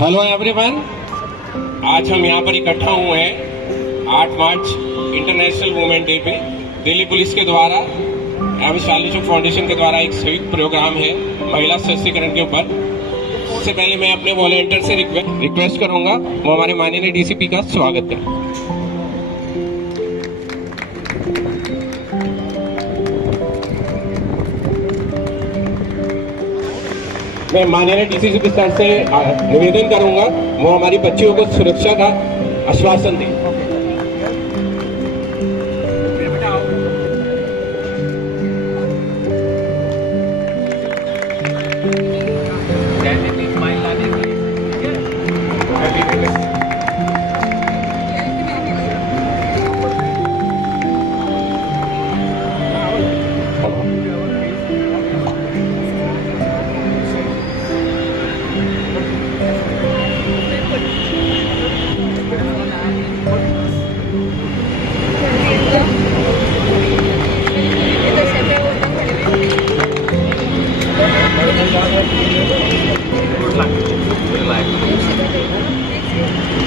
Hello everyone, आज हम यहाँ पर इकट्ठा हुए हैं 8 मार्च इंटरनेशनल वुमेन डे पे। दिल्ली पुलिस के द्वारा एवं शाली चौक फाउंडेशन के द्वारा एक संयुक्त प्रोग्राम है महिला सशक्तिकरण के ऊपर। इससे पहले मैं अपने वॉलंटियर से रिक्वेस्ट करूंगा वो हमारे माननीय डीसीपी का स्वागत करें। मैं माननीय डीसीपी सर से निवेदन करूंगा वो हमारी बच्चियों को सुरक्षा का आश्वासन दें।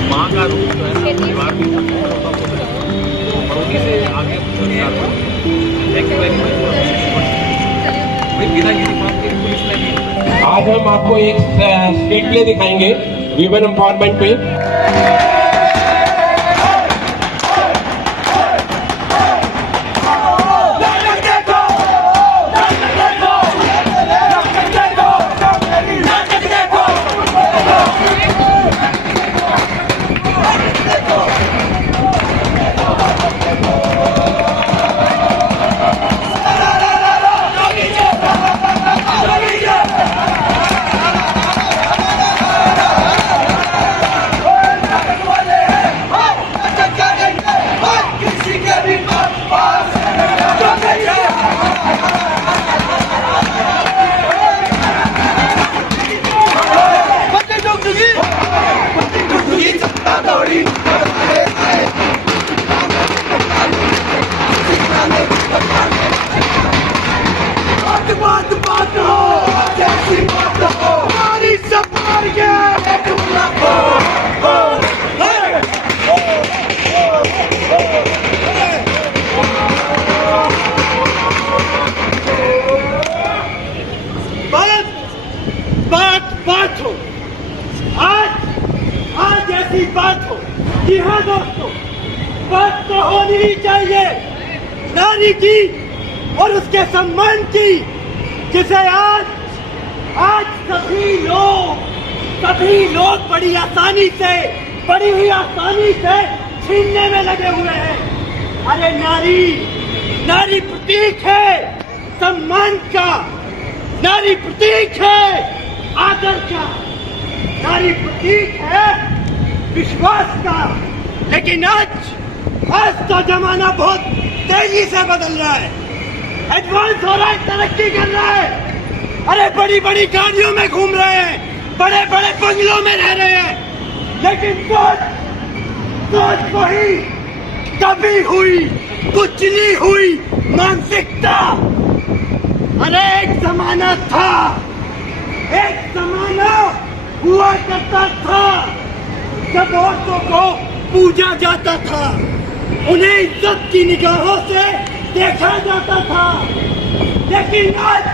माँ का रूप जो है ना परिवार की से आगे थैंक यू वेरी मच। बिना यूनिफॉर्म के पुलिस में आज हम आपको एक स्टेट प्ले दिखाएंगे वीमेन एम्पावरमेंट पे। बात हो आज ऐसी बात हो कि हाँ दोस्तों, बात तो होनी ही चाहिए नारी की और उसके सम्मान की, जिसे आज सभी लोग बड़ी हुई आसानी से छीनने में लगे हुए हैं। अरे नारी प्रतीक है सम्मान का, नारी प्रतीक है आदर का, नारी प्रतीक है विश्वास का। लेकिन आज तो जमाना बहुत तेजी से बदल रहा है, एडवांस हो रहा है, तरक्की कर रहा है। अरे बड़ी बड़ी गाड़ियों में घूम रहे हैं, बड़े बड़े बंगलों में रह रहे हैं, लेकिन सोच वही दबी हुई कुचली हुई मानसिकता। अरे एक जमाना हुआ करता था जब औरतों को पूजा जाता था, उन्हें इज्जत की निगाहों से देखा जाता था। लेकिन आज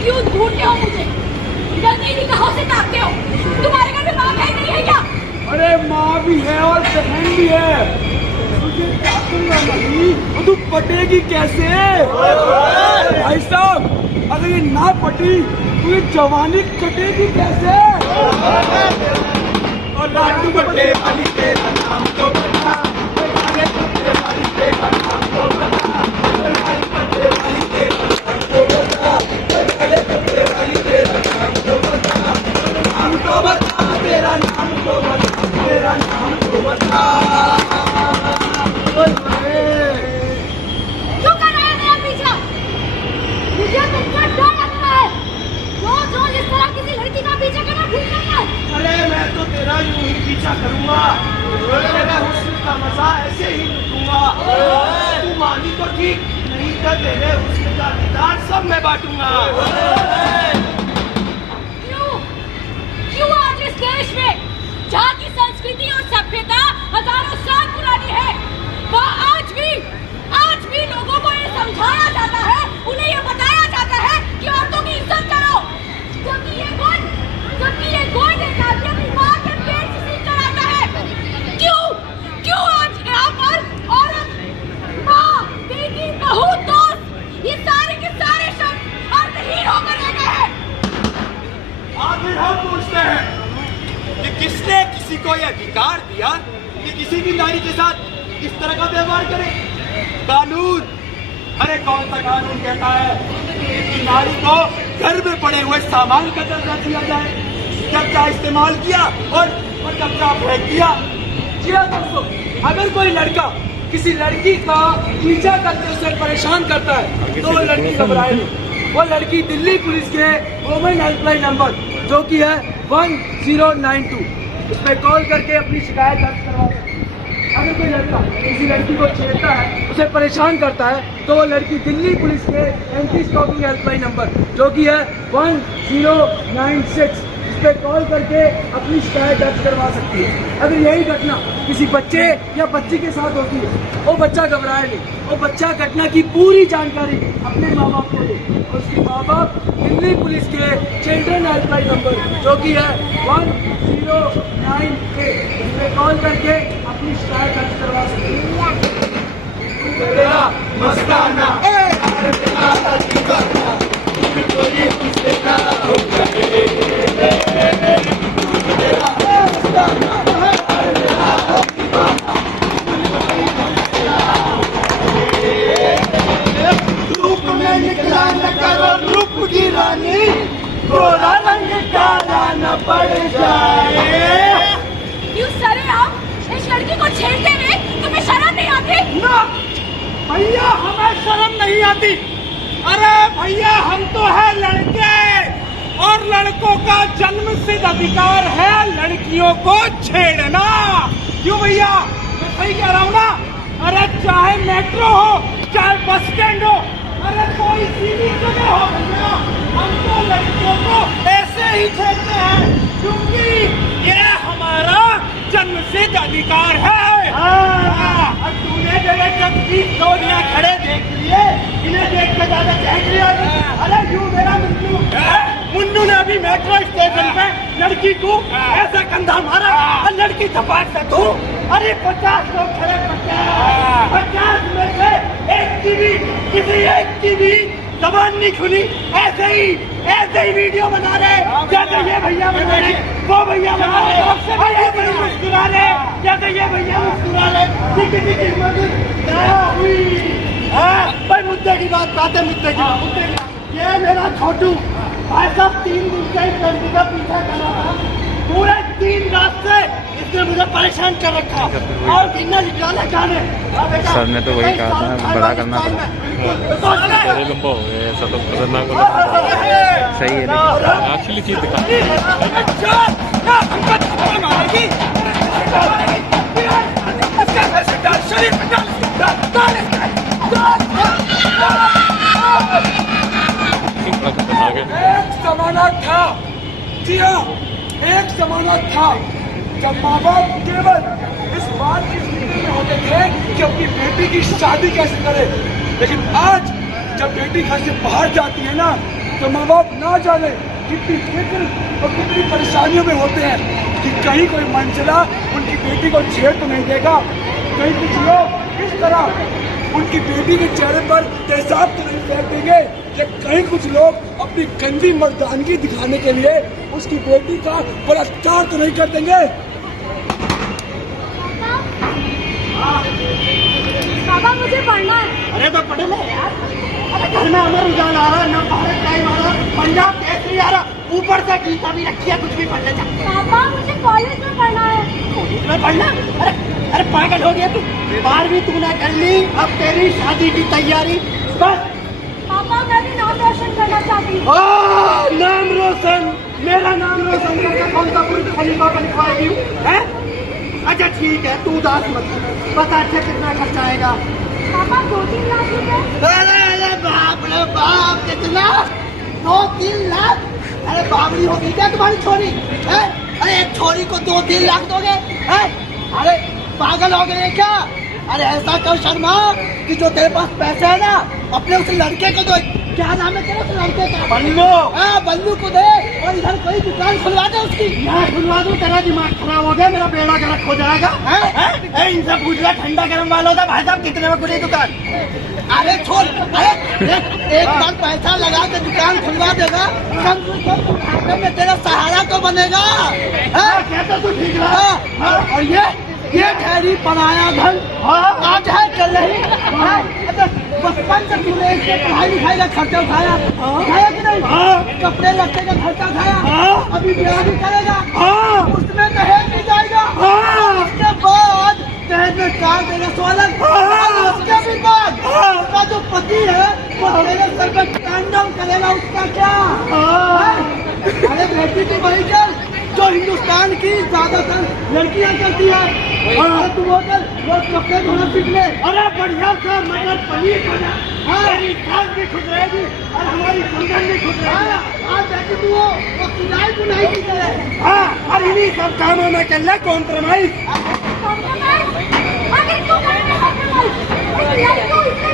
क्यों ढूंढते हो मुझे? जल्दी निगाहों से ताकते हो। तुम्हारे घर में माँ है नहीं है क्या? अरे माँ भी है और बहन भी है। तुझे ताकूंगा नहीं, तू पटेगी कैसे? भाई साहब, अगर ये ना पटी तो ये जवानी कटेगी कैसे? और लाडू बटे वाली तेरा नाम तो बता, क्यों कर रहे हो मेरा पीछा? मुझे तुमसे डर लगता है। रोज रोज इस तरह किसी लड़की का पीछा करना ठीक नहीं है। हमेशा ऐसे ही लूटूंगा। तू मानी तो ठीक, नहीं तो तेरे हुस्न का दीदार सब मैं बांटूंगा। क्यों आज इस देश में जहाँ की संस्कृति और सभ्यता हजारों साल पुरानी है, वहाँ आज भी लोगों को ये समझाया जाता है, उन्हें ये बताया जाता है कि औरतों की इज्जत करो, जबकि ये गोद एक आदमी अपनी माँ के पेट से सीख कर आता है। क्यों आज यहाँ पर औरत, माँ, बेटी, बहू, दोस्त, ये सारे के सारे शब्द अर्थहीन होकर रह गए हैं। आखिर हम पूछते हैं कि किसने किसी को यह अधिकार दिया कि किसी भी नारी के साथ इस तरह का व्यवहार करे? कानून, अरे कौन सा कानून कहता है कि नारी को घर में पड़े हुए सामान का दर्जा दिया जाए? जब चाहे इस्तेमाल किया और जब चाहे फेंक दिया। जी हाँ दोस्तों, अगर कोई लड़का किसी लड़की का पीछा करके उसे परेशान करता है तो वो लड़की घबराए नहीं। वो लड़की दिल्ली पुलिस के वुमेन हेल्पलाइन नंबर जो कि है 1092, उस पर कॉल करके अपनी शिकायत दर्ज करवा सकती है। अगर कोई लड़का किसी लड़की को छेड़ता है, उसे परेशान करता है, तो वो लड़की दिल्ली पुलिस के एंटी स्टॉकिंग हेल्पलाइन नंबर जो कि है 1096, इस पर कॉल करके अपनी शिकायत दर्ज करवा सकती है। अगर यही घटना किसी बच्चे या बच्ची के साथ होती है, वो बच्चा घबराए नहीं, वो बच्चा घटना की पूरी जानकारी अपने माँ बाप को दे, और उसके माँ बाप दिल्ली पुलिस के चिल्ड्रन हेल्पलाइन नंबर जो कि है 1098, इस पर कॉल करके अपनी शिकायत दर्ज करवा सकती है। मस्ताना रूप में निकला न करो रूप की रानी, गोरा रंग काला न पड़ जाए। क्यों सरे आप इस लड़की को छेड़ते हुए तुम्हें शर्म नहीं आती? ना भैया, हमें शर्म नहीं आती। अरे भैया, हम तो है लड़के और लड़कों का जन्मसिद्ध अधिकार है लड़कियों को छेड़ना। क्यों भैया, मैं सही कह रहा हूँ ना? अरे चाहे मेट्रो हो, चाहे बस स्टैंड हो, अरे कोई सी भी जगह हो भैया, हम तो लड़कियों को ऐसे ही छेड़ते हैं क्योंकि ये हमारा जन्मसिद्ध अधिकार है। तूने जगह जब 20 लोग यहाँ खड़े देख लिए, इन्हें देख के ज्यादा देख लिया। अरे यूं मेरा मुन्नू ने अभी मेट्रो स्टेशन पे लड़की को ऐसा कंधा मारा और लड़की झपाट से तू। अरे 50 लोग खड़े, 50 में से एक की भी, किसी एक की भी जबान नहीं खुली। ऐसे ही वीडियो बना रहे, जैसे ये भैया बना रहे, वो भैया बना रहे, ऐसे मुस्कुरा रहे जैसे ये भैया मुस्कुरा रहे। भाई मुद्दे की बात, बातें मुद्दे की बात। ये मेरा छोटू भाई साहब 3 दिन से इस लड़की का पीछा कर रहा था, पूरे 3 रात से इसने मुझे परेशान कर रखा और बिना निकाले जाने। सर ने तो वही कहा था, बड़ा करना था। लंबा हो गया ऐसा तो खतरनाक होना सही है नहीं, एक्चुअली चीज दिखा एक जमाना था, जी हाँ, एक जमाना था जब माँ बाप केवल इस बात की फिक्र में होते थे कि अपनी बेटी की शादी कैसे करे, लेकिन आज जब बेटी घर से बाहर जाती है ना, तो माँ बाप ना जाने कितनी फिक्र और कितनी परेशानियों में होते हैं कि कहीं कोई मनचला उनकी बेटी को छेड़ तो नहीं देगा, कहीं कुछ लोग इस तरह उनकी बेटी के चेहरे पर तेजाब तो नहीं फेंक देंगे, या कहीं कुछ लोग अपनी गंदी मर्दानगी दिखाने के लिए उसकी बेटी का बलात्कार तो नहीं कर देंगे। पापा मुझे पढ़ना है। अरे तो पढ़ ले यार। अरे घर में अमर उजाला आ रहा है, ना भारत टाइम आ रहा, पंजाब केसरी आ रहा, ऊपर से गीता भी रखी है, कुछ भी पढ़ ले जा। पापा मुझे कॉलेज में पढ़ना है। कॉलेज में पढ़ना? अरे पागल हो गया तू? 12वीं तूने कर ली, अब तेरी शादी की तैयारी बस। पापा मैं भी नाम रोशन करना चाहती हूँ। नाम रोशन? मेरा नाम रोशन करके कौन सा बुर्ज खलीफा का लिखवाएगी? अच्छा ठीक है, तू उदास मत हो। बता अच्छा कितना खर्चा आएगा? पापा 2-3 लाख रुपए। अरे बाप रे बाप, कितना? 2-3 लाख? अरे बाबरी होगी क्या तुम्हारी छोरी है? अरे एक छोरी को 2-3 लाख दोगे है? अरे पागल हो गए क्या? अरे ऐसा कर शर्मा कि जो तेरे पास पैसे है ना, अपने उस लड़के को दो। क्या नाम है तेरा उस लड़के का? बल्लू। हाँ, बल्लू को दे और इधर कोई दुकान खुलवा दे उसकी। यहाँ खुलवा दूँ? तेरा दिमाग खराब हो गया, मेरा बेड़ा गर्क हो जाएगा। इनसे पूछ ले, ठंडा गर्म वालों था भाई साहब, कितने में खुली दुकान? अरे छोड़, अरे एक बार पैसा लगा के दुकान खुलवा देगा, कम से कम बुढ़ापे में तेरा सहारा तो बनेगा। कहता तू ठीक रहा। और ये ठहरी बनाया घर आज है चल रही। बचपन से तूने इसके पढ़ाई लिखाई का खर्चा उठाया कि नहीं? कपड़े लत्ते का खर्चा उठाया, अभी ब्याह भी करेगा, उसमें दहेज भी जाएगा, उसके बाद दहेज में कार देने सोलह, उसके भी बाद उसका जो पति है वो तेरे सर पर तांडव करेगा, उसका क्या? अरे बेटी तू वही कर जो हिंदुस्तान की ज्यादातर लड़कियां करती है। और तू वो कर, वो कपड़े धोना सीख ले। अरे बढ़िया सा मटर पनीर बना, हमारी खाद भी खुद रहेगी और हमारी संगन भी खुद रहेगी। आज जाके तू वो सिलाई बुनाई की करे। हाँ, और इन्हीं सब कामों में कर ले कॉम्प्रोमाइज। अगर तू करेगा कॉम्प्रोमाइज, एक लड़को इससे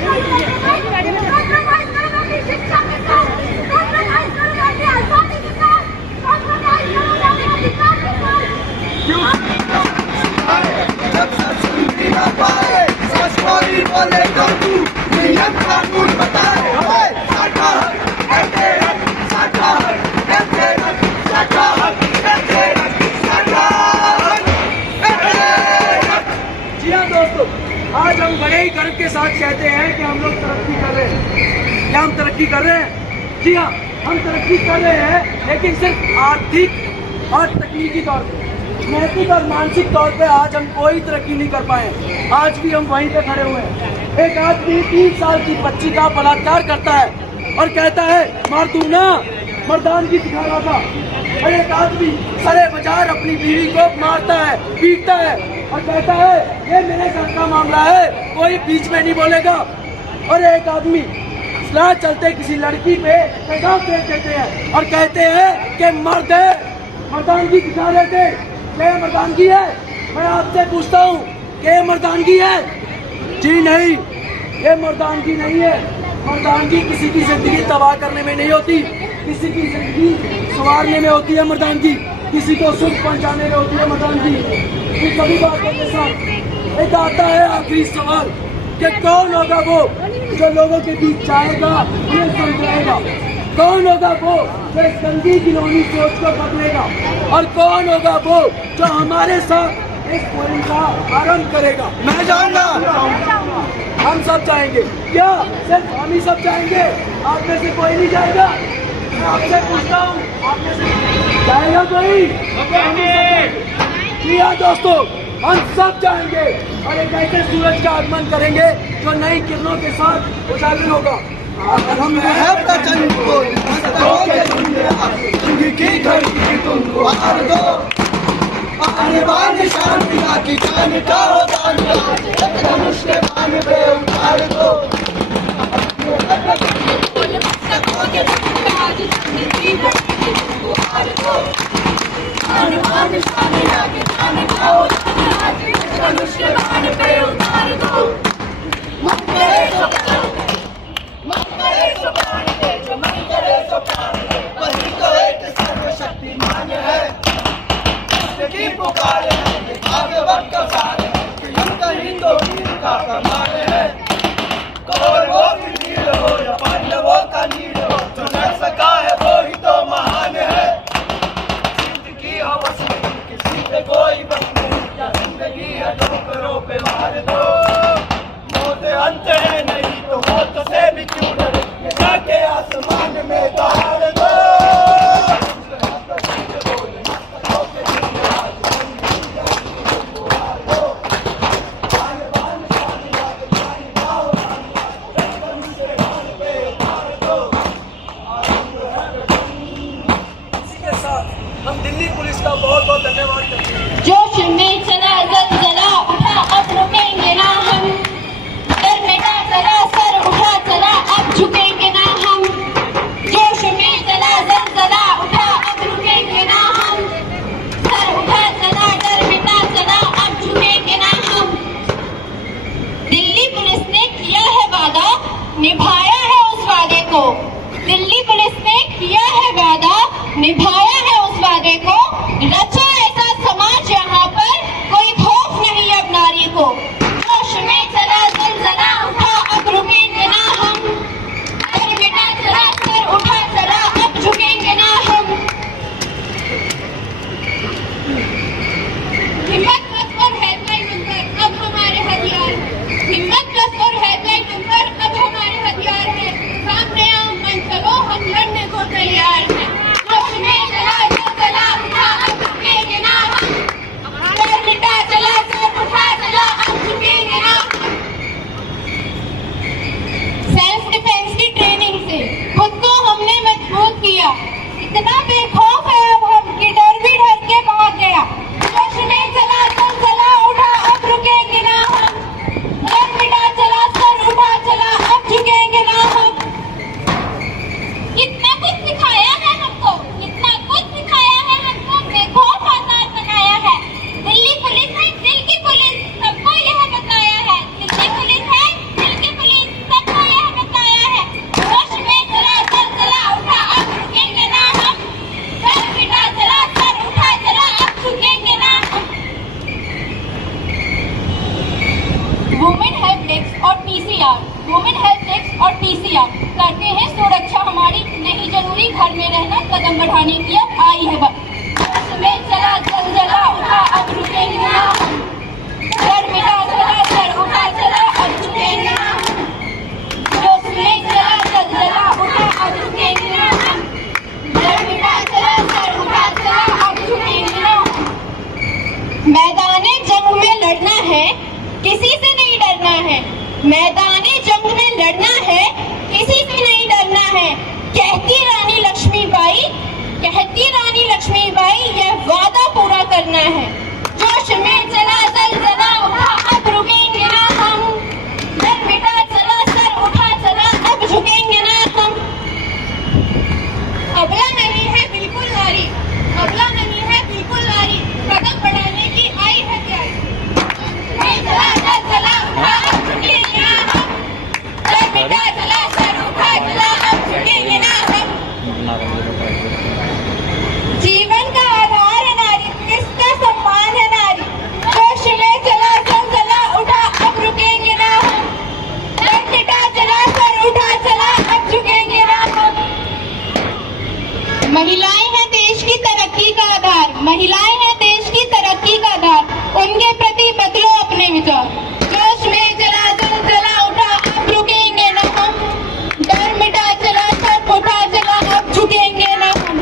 कॉम्प्रोमाइज करेगा अपनी शिक्षा के साथ, कॉम्प्रोमाइज करेगा अपनी आजादी के साथ, कॉम्प्रोमाइज करेगा अपने अधिकार के साथ। जब सच सुनती ना पाए, सच बोली बोले तो तू नियम कानून बताए। साटा हक है तेरा, साटा हक है तेरा, साटा हक है तेरा, साटा हक है तेरा। जी हाँ दोस्तों, आज हम बड़े ही गर्व के साथ कहते हैं कि हम लोग तरक्की कर रहे हैं। क्या हम तरक्की कर रहे हैं? जी हाँ, हम तरक्की कर रहे हैं, लेकिन सिर्फ आर्थिक और तकनीकी तौर पर। नैतिक और मानसिक तौर पे आज हम कोई तरक्की नहीं कर पाए। आज भी हम वहीं पे खड़े हुए हैं। एक आदमी 3 साल की बच्ची का बलात्कार करता है और कहता है मार तू ना, मर्दानगी दिखा रहा था। और एक आदमी सरे बाजार अपनी बीवी को मारता है, पीटता है और कहता है ये मेरे घर का मामला है, कोई बीच में नहीं बोलेगा। और एक आदमी सलाह चलते किसी लड़की पे पैगाम दे देते हैं और कहते हैं कि मर्द है, मर्दानगी दिखा रहे थे। क्या मर्दानगी है? मैं आपसे पूछता हूँ, क्या मर्दानगी है? जी नहीं, ये मर्दानगी नहीं है। मर्दानगी किसी की जिंदगी तबाह करने में नहीं होती, किसी की जिंदगी संवारने में होती है मर्दानगी, किसी को सुख पहुंचाने में होती है मर्दानगी। इन सभी बातों के साथ एक आता है आखिरी सवाल कि कौन होगा वो जो लोगों के बीच जाएगा, ये समझाएगा? कौन होगा वो जो इस गंदी गिलोनी सोच को बदलेगा? और कौन होगा वो जो हमारे साथ इस पोलिंग का आरंभ करेगा? मैं जाऊंगा, हम सब जाएंगे। क्या सिर्फ हम ही सब जाएंगे? आप में से कोई नहीं जाएगा? मैं आपसे पूछता हूँ, आप में से जाएगा कोई? जी हाँ दोस्तों, हम सब जाएंगे और एक ऐसे सूरज का आगमन करेंगे जो नई किरणों के साथ उजागर होगा। हम है प्रचंड को की घड़ी तुमको आर दो, आने वाली शांति की जान का दान, धनुष के बाण पे उतार दो। जोश में चला दिल्ली पुलिस ने किया है वादा, निभाया है उस वादे को, रचा ऐसा समाज यहाँ पर कोई खौफ नहीं अब नारी को। जोश में चला ज़लज़ला उठा अब रुकेंगे ना हम, डर मिटा चला सर उठा चला अब झुकेंगे ना हम। हिम्मत प्लस और हेल्पलाइन नंबर अब हमारे हथियार, हिम्मत प्लस और हेल्पलाइन नंबर अब हमारे हथियार है। सामने आओ मन चलो हम लड़ने को तैयार हैं। जोश में चला ज़लज़ला उठा अब रुकेंगे ना हम, डर मिटा चला सर उठा चला अब झुकेंगे ना हम। सेल्फ डिफेंस की ट्रेनिंग से खुद को हमने मजबूत किया, इतना बेखौफ है अब हम कि डर भी डर के भाग गया। जोश में चला ज़लज़ला उठा अब रुकेंगे ना हम, डर मिटा चला सर उठा चला अब झुकेंगे ना हम। कितना कुछ सिखाया है हमको, कितना कुछ सिखाया है हमको, बेखौफ आजाद बनाया है। दिल्ली पुलिस है दिल की पुलिस, सबको यह बताया है। दिल्ली पुलिस है दिल की पुलिस, सबको यह बताया है। जोश में चला ज़लज़ला उठा अब रुकेंगे ना हम, डर मिटा चला सर उठा चला अब झुकेंगे ना हम। वुमेन हेल्प डेस्क और पीसीआर, वुमेन हेल्प डेस्क और पीसीआर करते हैं सुरक्षा हमारी, नहीं जरूरी घर में रहना, कदम बढ़ाने की अब आई है वक्त। जोश में चला ज़लज़ला उठा अब रुकेंगे ना हम, डर मिटा चला सर उठा चला अब झुकेंगे ना हम। जोश में चला ज़लज़ला उठा अब रुकेंगे ना हम, डर मिटा चला सर उठा चला अब झुकेंगे ना हम। मैदाने जंग में लड़ना है, किसी से नहीं डरना है। मैदाने जंग में लड़ना है, किसी से नहीं डरना है। कहती रानी लक्ष्मीबाई, कहती रानी लक्ष्मीबाई, यह वादा पूरा करना है। जोश में चला ज़लज़ला उठा अब रुकेंगे ना हम, डर मिटा चला सर उठा चला अब झुकेंगे ना हम। अबला नहीं है बिल्कुल नारी, अबला नहीं है बिल्कुल नारी, कदम बढ़ाने की आई है तैयारी। चला ज़लज़ला उठा अब झुकेंगे ना हम, डर मिटा चला सर उठा चला अब झुकेंगे ना हम। जीवन का आधार है नारी, किसका सम्मान है नारी। जोश में चला ज़लज़ला उठा अब रुकेंगे ना हम, डर मिटा चला सर उठा चला अब झुकेंगे ना हम। महिलाएं हैं देश की तरक्की का आधार, महिलाएं हैं देश की तरक्की का आधार, उनके प्रति बदलो अपने विचार। जोश में चला ज़लज़ला उठा अब रुकेंगे ना हम, डर मिटा चला सर उठा चला अब झुकेंगे ना हम।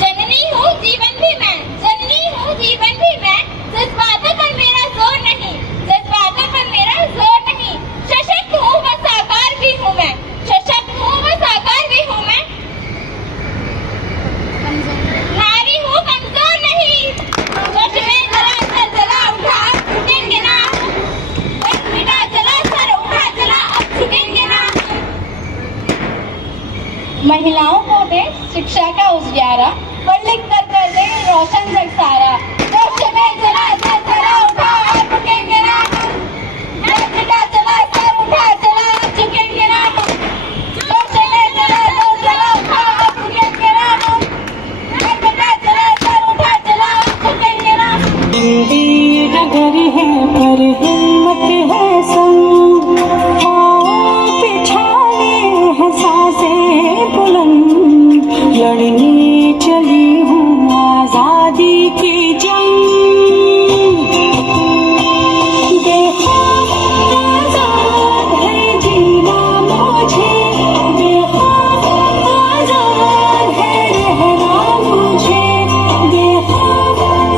जननी हूँ जीवन भी मैं, जननी हूँ जीवन भी मैं, जज्बातों पर मेरा जोर नहीं, जज्बातों पर मेरा जोर नहीं। सशक्त हूँ व साकार भी हूँ मैं, सशक्त हूँ व साकार भी हूँ मैं। नारी हूँ कमजोर नहीं, जोश में चला ज़लज़ला उठा अब झुकेंगे ना हम, डर मिटा चला सर उठा चला अब झुकेंगे ना हम। महिलाओं को दे शिक्षा का उजियारा, पढ़ लिख कर दे रोशन जग सारा। जोश में चला ज़लज़ला उठा अब रुकेंगे ना हम, डर मिटा चला सर उठा चला अब झुकेंगे ना हम। जोश में चला ज़लज़ला उठा अब रुकेंगे ना हम, डर मिटा चला सर उठा चला अब झुकेंगे ना हम। डगर है पर हिम्मत है संग, पिछाड़े है सांसें बुलंद, लड़ने चली हूँ आजादी की जंग। देखो आजाद है जीना मुझे, देखो आजाद है रहना मुझे, देखो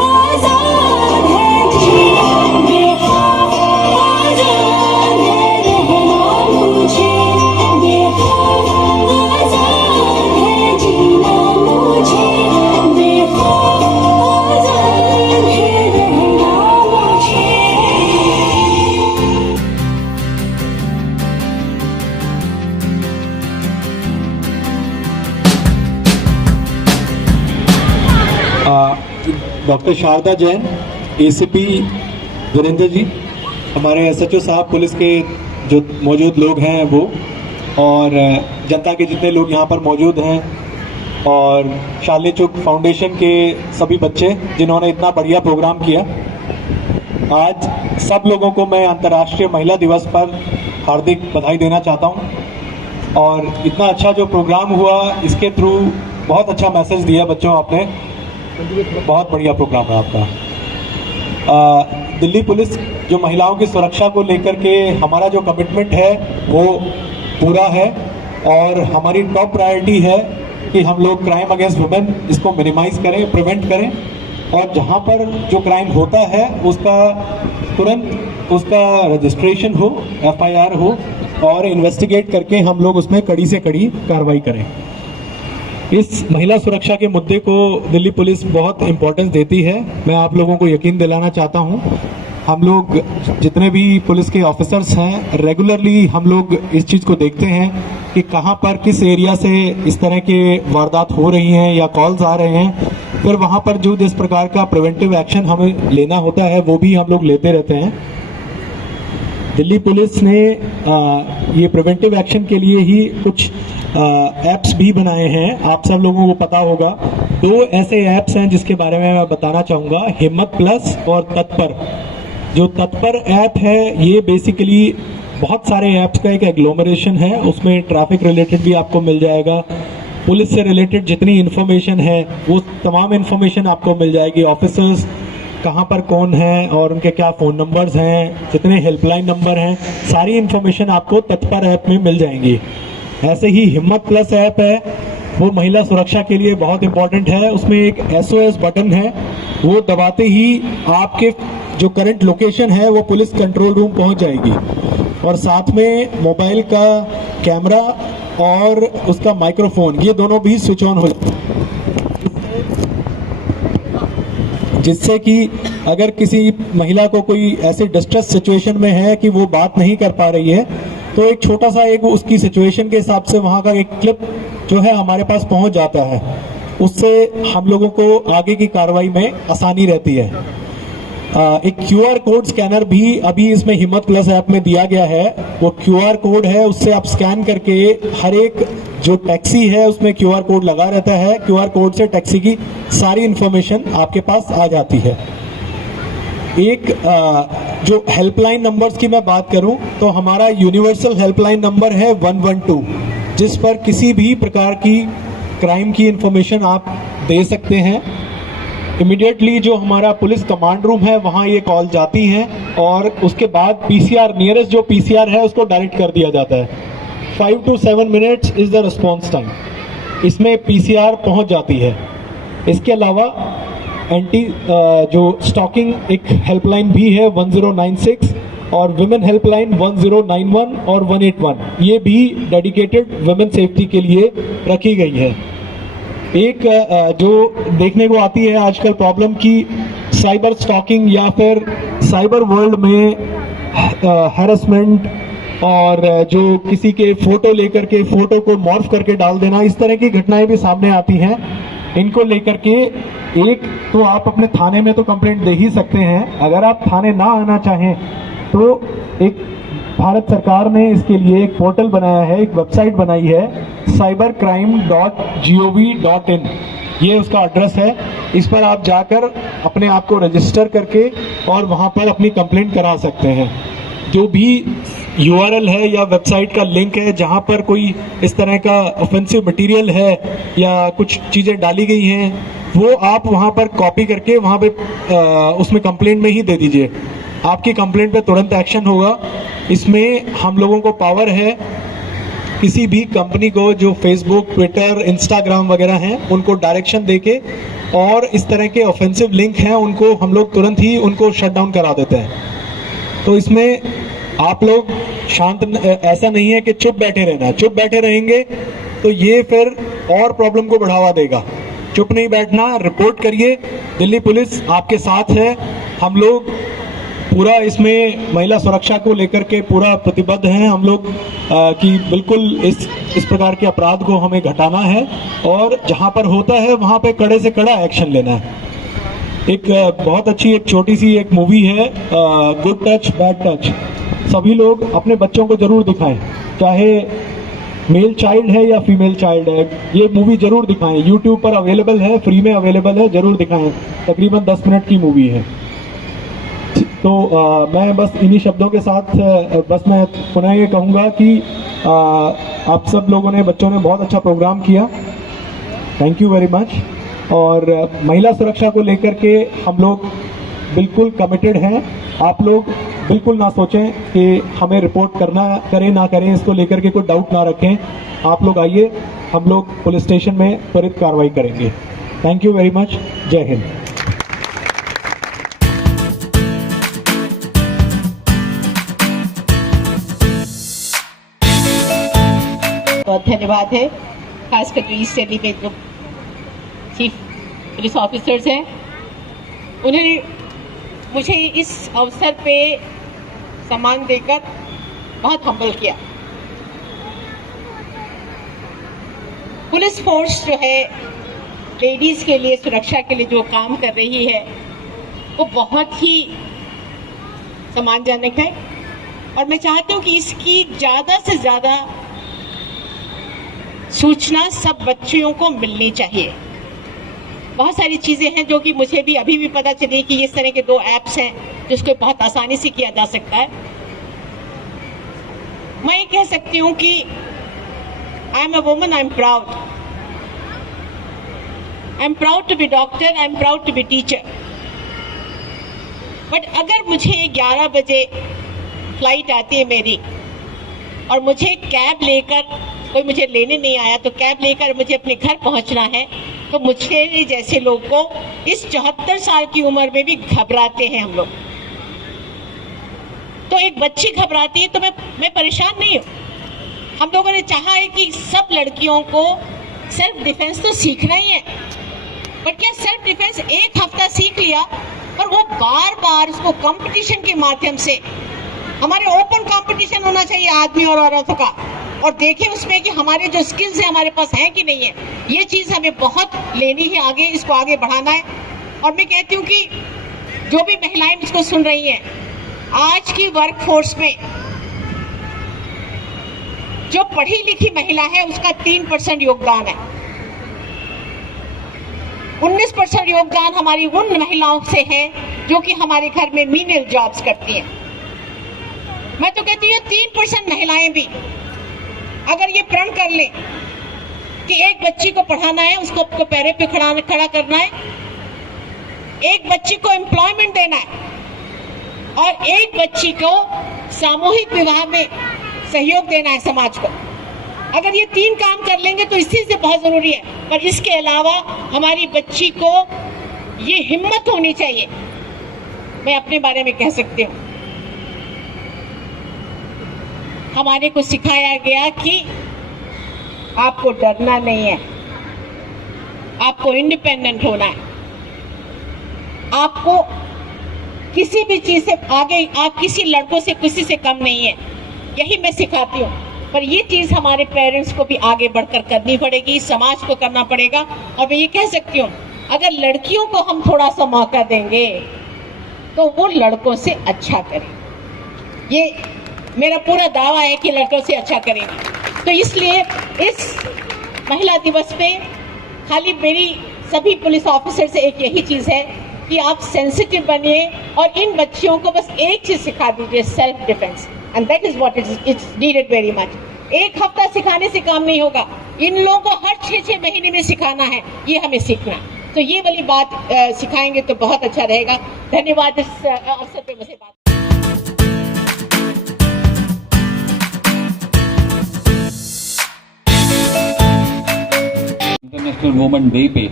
आजाद है जीना, देखो आजाद है रहना मुझे, देखो आजाद है जीना मुझे, देखो आजाद है रहना मुझे। डॉक्टर शारदा जैन, एसीपी वीरेंद्र जी, हमारे एसएचओ साहब, पुलिस के जो मौजूद लोग हैं वो, और जनता के जितने लोग यहाँ पर मौजूद हैं और शार्ली चुक फाउंडेशन के सभी बच्चे जिन्होंने इतना बढ़िया प्रोग्राम किया। आज सब लोगों को मैं अंतर्राष्ट्रीय महिला दिवस पर हार्दिक बधाई देना चाहता हूँ और इतना अच्छा जो प्रोग्राम हुआ इसके थ्रू बहुत अच्छा मैसेज दिया बच्चों आपने, बहुत बढ़िया प्रोग्राम है आपका। दिल्ली पुलिस जो महिलाओं की सुरक्षा को लेकर के हमारा जो कमिटमेंट है वो पूरा है और हमारी टॉप प्रायोरिटी है कि हम लोग क्राइम अगेंस्ट वुमेन इसको मिनिमाइज करें, प्रिवेंट करें और जहां पर जो क्राइम होता है उसका तुरंत उसका रजिस्ट्रेशन हो, FIR हो और इन्वेस्टिगेट करके हम लोग उसमें कड़ी से कड़ी कार्रवाई करें। इस महिला सुरक्षा के मुद्दे को दिल्ली पुलिस बहुत इम्पोर्टेंस देती है। मैं आप लोगों को यकीन दिलाना चाहता हूं, हम लोग जितने भी पुलिस के ऑफिसर्स हैं रेगुलरली हम लोग इस चीज़ को देखते हैं कि कहां पर किस एरिया से इस तरह के वारदात हो रही हैं या कॉल्स आ रहे हैं, फिर वहां पर जो जिस प्रकार का प्रिवेंटिव एक्शन हमें लेना होता है वो भी हम लोग लेते रहते हैं। दिल्ली पुलिस ने ये प्रिवेंटिव एक्शन के लिए ही कुछ ऐप्स भी बनाए हैं, आप सब लोगों को पता होगा। 2 ऐसे ऐप्स हैं जिसके बारे में मैं बताना चाहूँगा, हिम्मत प्लस और तत्पर। जो तत्पर ऐप है ये बेसिकली बहुत सारे ऐप्स का एक एग्लोमरेशन है, उसमें ट्रैफिक रिलेटेड भी आपको मिल जाएगा, पुलिस से रिलेटेड जितनी इन्फॉर्मेशन है वो तमाम इन्फॉर्मेशन आपको मिल जाएगी। ऑफिसर्स कहाँ पर कौन है और उनके क्या फ़ोन नंबर्स हैं, जितने हेल्पलाइन नंबर हैं, सारी इन्फॉर्मेशन आपको तत्पर ऐप में मिल जाएंगी। ऐसे ही हिम्मत प्लस ऐप है, वो महिला सुरक्षा के लिए बहुत इंपॉर्टेंट है। उसमें एक SOS बटन है, वो दबाते ही आपके जो करंट लोकेशन है वो पुलिस कंट्रोल रूम पहुंच जाएगी और साथ में मोबाइल का कैमरा और उसका माइक्रोफोन ये दोनों भी स्विच ऑन हो जाए, जिससे कि अगर किसी महिला को कोई ऐसी डिस्ट्रेस सिचुएशन में है कि वो बात नहीं कर पा रही है तो एक छोटा सा एक उसकी सिचुएशन के हिसाब से वहाँ का एक क्लिप जो है हमारे पास पहुँच जाता है, उससे हम लोगों को आगे की कार्रवाई में आसानी रहती है। एक QR कोड स्कैनर भी अभी इसमें हिम्मत प्लस ऐप में दिया गया है, वो QR कोड है, उससे आप स्कैन करके हर एक जो टैक्सी है उसमें QR कोड लगा रहता है, QR कोड से टैक्सी की सारी इंफॉर्मेशन आपके पास आ जाती है। एक जो हेल्पलाइन नंबर्स की मैं बात करूं तो हमारा यूनिवर्सल हेल्पलाइन नंबर है 112, जिस पर किसी भी प्रकार की क्राइम की इंफॉर्मेशन आप दे सकते हैं। इमीडिएटली जो हमारा पुलिस कमांड रूम है वहां ये कॉल जाती हैं और उसके बाद PCR नियरेस्ट जो PCR है उसको डायरेक्ट कर दिया जाता है। 5 to 7 minutes is the response time, इसमें PCR पहुंच जाती है। इसके अलावा जो स्टॉकिंग एक हेल्पलाइन भी है 1096 और विमेन हेल्पलाइन 1091 और 181, ये भी डेडिकेटेड वुमेन सेफ्टी के लिए रखी गई है। एक जो देखने को आती है आजकल प्रॉब्लम की साइबर स्टॉकिंग या फिर साइबर वर्ल्ड में हैरेसमेंट और जो किसी के फोटो लेकर के फोटो को मॉर्फ करके डाल देना, इस तरह की घटनाएं भी सामने आती हैं। इनको लेकर के एक तो आप अपने थाने में तो कंप्लेंट दे ही सकते हैं, अगर आप थाने ना आना चाहें तो एक भारत सरकार ने इसके लिए एक पोर्टल बनाया है, एक वेबसाइट बनाई है cybercrime.gov.in, ये उसका एड्रेस है। इस पर आप जाकर अपने आप को रजिस्टर करके और वहां पर अपनी कंप्लेंट करा सकते हैं। जो भी URL है या वेबसाइट का लिंक है जहां पर कोई इस तरह का ऑफेंसिव मटेरियल है या कुछ चीज़ें डाली गई हैं वो आप वहां पर कॉपी करके वहां पे उसमें कंप्लेंट में ही दे दीजिए, आपकी कंप्लेंट पे तुरंत एक्शन होगा। इसमें हम लोगों को पावर है किसी भी कंपनी को जो फेसबुक, ट्विटर, इंस्टाग्राम वगैरह हैं उनको डायरेक्शन देके और इस तरह के ऑफेंसिव लिंक हैं उनको हम लोग तुरंत ही उनको शट डाउन करा देते हैं। तो इसमें आप लोग शांत, ऐसा नहीं है कि चुप बैठे रहना, चुप बैठे रहेंगे तो ये फिर और प्रॉब्लम को बढ़ावा देगा। चुप नहीं बैठना, रिपोर्ट करिए, दिल्ली पुलिस आपके साथ है। हम लोग पूरा इसमें महिला सुरक्षा को लेकर के पूरा प्रतिबद्ध हैं हम लोग कि बिल्कुल इस प्रकार के अपराध को हमें घटाना है और जहां पर होता है वहां पे कड़े से कड़ा एक्शन लेना है। एक बहुत अच्छी एक छोटी सी एक मूवी है गुड टच बैड टच, सभी लोग अपने बच्चों को जरूर दिखाएं, चाहे मेल चाइल्ड है या फीमेल चाइल्ड है, ये मूवी जरूर दिखाएं। यूट्यूब पर अवेलेबल है, फ्री में अवेलेबल है, जरूर दिखाएं। तकरीबन 10 मिनट की मूवी है। तो मैं बस इन्हीं शब्दों के साथ बस मैं पुनः ये कहूँगा कि आप सब लोगों ने, बच्चों ने बहुत अच्छा प्रोग्राम किया, थैंक यू वेरी मच। और महिला सुरक्षा को लेकर के हम लोग बिल्कुल कमिटेड हैं। आप लोग बिल्कुल ना सोचें कि हमें रिपोर्ट करना करें ना करें, इसको लेकर के कोई डाउट ना रखें। आप लोग आइए, हम लोग पुलिस स्टेशन में त्वरित कार्रवाई करेंगे। Thank you very much. जय हिंद। बहुत धन्यवाद है, खासकर जो ईस्ट दिल्ली में जो चीफ पुलिस ऑफिसर्स हैं, उन्होंने मुझे इस अवसर पे सम्मान देकर बहुत हम्बल किया। पुलिस फोर्स जो है लेडीज के लिए, सुरक्षा के लिए जो काम कर रही है, वो बहुत ही सम्मानजनक है। और मैं चाहती हूँ कि इसकी ज़्यादा से ज़्यादा सूचना सब बच्चियों को मिलनी चाहिए। बहुत सारी चीज़ें हैं जो कि मुझे भी अभी भी पता चली कि इस तरह के 2 ऐप्स हैं जिसको बहुत आसानी से किया जा सकता है। मैं ये कह सकती हूँ कि I am a woman, I am proud. I am proud to be doctor, I am proud to be teacher. But अगर मुझे 11 बजे फ्लाइट आती है मेरी और मुझे कैब लेकर कोई मुझे लेने नहीं आया, तो कैब लेकर मुझे अपने घर पहुंचना है, तो मुझे जैसे लोग को इस 74 साल की उम्र में भी घबराते हैं हम लोग। तो एक बच्ची घबराती है तो मैं परेशान नहीं हूँ। हम लोगों ने चाहा है कि सब लड़कियों को सेल्फ डिफेंस तो सीखना ही है, बट क्या सेल्फ डिफेंस एक हफ्ता सीख लिया और वो बार बार उसको कंपटीशन के माध्यम से, हमारे ओपन कंपटीशन होना चाहिए आदमी और औरतों का, और देखें उसमें कि हमारे जो स्किल्स हैं हमारे पास हैं कि नहीं है। ये चीज़ हमें बहुत लेनी है आगे, इसको आगे बढ़ाना है। और मैं कहती हूँ कि जो भी महिलाएं मुझको सुन रही हैं, आज की वर्कफोर्स में जो पढ़ी लिखी महिला है उसका 3% योगदान है। 19% योगदान हमारी उन महिलाओं से है जो कि हमारे घर में मीनियल जॉब्स करती हैं। मैं तो कहती हूँ 3% महिलाएं भी अगर ये प्रण कर ले कि एक बच्ची को पढ़ाना है, उसको अपने पैरों पे खड़ा करना है, एक बच्ची को एम्प्लॉयमेंट देना है और एक बच्ची को सामूहिक विवाह में सहयोग देना है समाज को, अगर ये 3 काम कर लेंगे तो इसी से बहुत जरूरी है। पर इसके अलावा हमारी बच्ची को ये हिम्मत होनी चाहिए। मैं अपने बारे में कह सकती हूँ, हमारे को सिखाया गया कि आपको डरना नहीं है, आपको इंडिपेंडेंट होना है, आपको किसी भी चीज से आगे, आप किसी लड़कों से किसी से कम नहीं है, यही मैं सिखाती हूँ। पर ये चीज हमारे पेरेंट्स को भी आगे बढ़कर करनी पड़ेगी, समाज को करना पड़ेगा। और मैं ये कह सकती हूँ, अगर लड़कियों को हम थोड़ा सा मौका देंगे तो वो लड़कों से अच्छा करें। ये मेरा पूरा दावा है कि लड़कों से अच्छा करेंगे। तो इसलिए इस महिला दिवस पे खाली मेरी सभी पुलिस ऑफिसर से एक यही चीज़ है कि आप सेंसिटिव बनिए और इन बच्चियों को बस एक चीज़ सिखा दीजिए, self defence, and that is what it's needed very much. एक हफ्ता सिखाने से काम नहीं होगा, इन लोगों को हर 6-6 महीने में सिखाना है, ये हमें सीखना। तो ये वाली बात सिखाएंगे तो बहुत अच्छा रहेगा। धन्यवाद इस अवसर पे मुझे बात। इंटरनेशनल वुमेन डे पे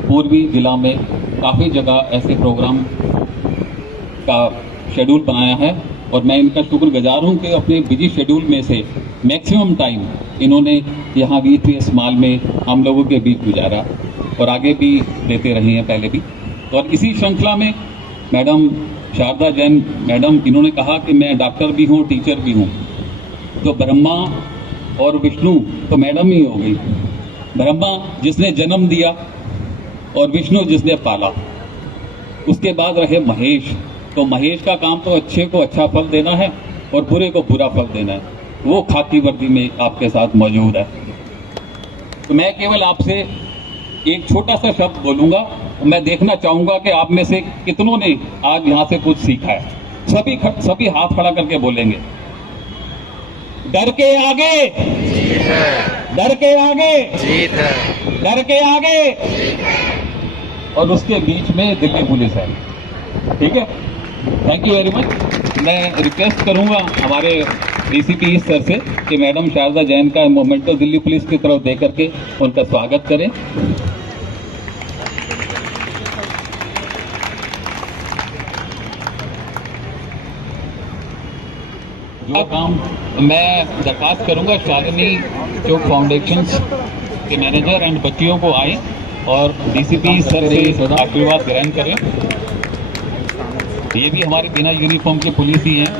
पूर्वी जिला में काफ़ी जगह ऐसे प्रोग्राम का शेड्यूल बनाया है और मैं इनका शुक्रगुजार हूं कि अपने बिजी शेड्यूल में से मैक्सिमम टाइम इन्होंने यहाँ VTS मॉल में हम लोगों के बीच गुजारा और आगे भी देते रहे हैं पहले भी। और इसी श्रृंखला में मैडम शारदा जैन मैडम, इन्होंने कहा कि मैं डॉक्टर भी हूँ, टीचर भी हूँ, तो ब्रह्मा और विष्णु तो मैडम ही हो गई। ब्रह्मा जिसने जन्म दिया और विष्णु जिसने पाला, उसके बाद रहे महेश। तो महेश का काम तो अच्छे को अच्छा फल देना है और बुरे को बुरा फल देना है। वो खाकी वर्दी में आपके साथ मौजूद है। तो मैं केवल आपसे एक छोटा सा शब्द बोलूंगा, मैं देखना चाहूंगा कि आप में से कितनों ने आज यहाँ से कुछ सीखा है। सभी हाथ खड़ा करके बोलेंगे, डर के आगे जीत है, डर के आगे जीत है, डर के आगे, और उसके बीच में दिल्ली पुलिस है। ठीक है, थैंक यू वेरी मच। मैं रिक्वेस्ट करूंगा हमारे डीसीपी सर से कि मैडम शारदा जैन का मोमेंटो दिल्ली पुलिस की तरफ दे करके उनका स्वागत करें। जो काम मैं दरखास्त करूंगा शालिनी चौक फाउंडेशन के मैनेजर एंड बच्चियों को आए और डीसीपी सर से आशीर्वाद ग्रहण करें। ये भी हमारे बिना यूनिफॉर्म के पुलिस ही हैं।